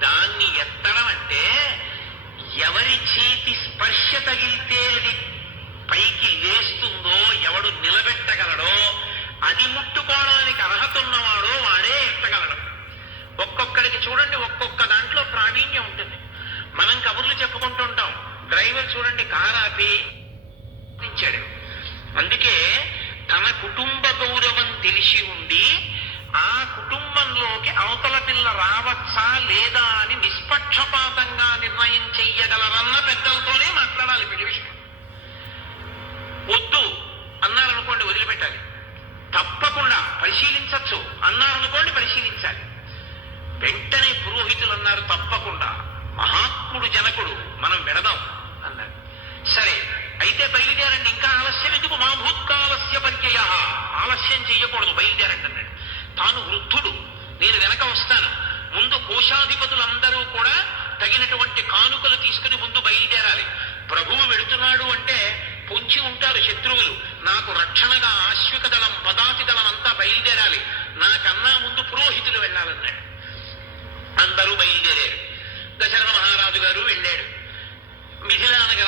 దాన్ని ఎత్తడం అంటే ఎవరి చేతి స్పర్శ తగిలితే అది పైకి లేస్తుందో, ఎవడు నిలబెట్టగలడో, అది ముట్టుకోవడానికి అర్హత ఉన్నవాడో వాడే ఎత్తగలడు. ఒక్కొక్కడికి చూడండి, ఒక్కొక్క దాంట్లో ప్రావీణ్యం ఉంటుంది. మనం కబుర్లు చెప్పుకుంటుంటాం, డ్రైవర్ చూడండి కారు ఆపి ఇచ్చాడు. అందుకే తన కుటుంబ గౌరవం తెలిసి ఉండి ఆ కుటుంబంలోకి అవతల పిల్ల రావచ్చా లేదా అని నిష్పక్షపాతంగా నిర్ణయం చెయ్యగలరన్న పెద్దలతోనే మాట్లాడాలి పెళ్లి విషయం. వద్దు అన్నారనుకోండి, వదిలిపెట్టాలి. తప్పకుండా పరిశీలించచ్చు అన్నారనుకోండి, పరిశీలించాలి. వెంటనే పురోహితులు అన్నారు, తప్పకుండా మహాత్ముడు జనకుడు, మనం వెడదాం అన్నారు. సరే అయితే బయలుదేరండి, ఇంకా ఆలస్యం ఎందుకు, మా భూత్కాలస్య పరిచయ, ఆలస్యం చెయ్యకూడదు, బయలుదేరండి అన్నాడు. తాను వృద్ధుడు, నేను వెనక వస్తాను. ముందు కోశాధిపతులందరూ కూడా తగినటువంటి కానుకలు తీసుకుని ముందు బయలుదేరాలి. ప్రభువు వెడుతున్నాడు అంటే పొంచి ఉంటారు శత్రువులు, నాకు రక్షణగా ఆశ్విక దళం పదాతి దళం అంతా బయలుదేరాలి, నాకన్నా ముందు పురోహితులు వెళ్ళాలన్నాడు. అందరూ బయలుదేరారు. దశరథ మహారాజు గారు వెళ్ళాడు. మిథిలా నగరానికి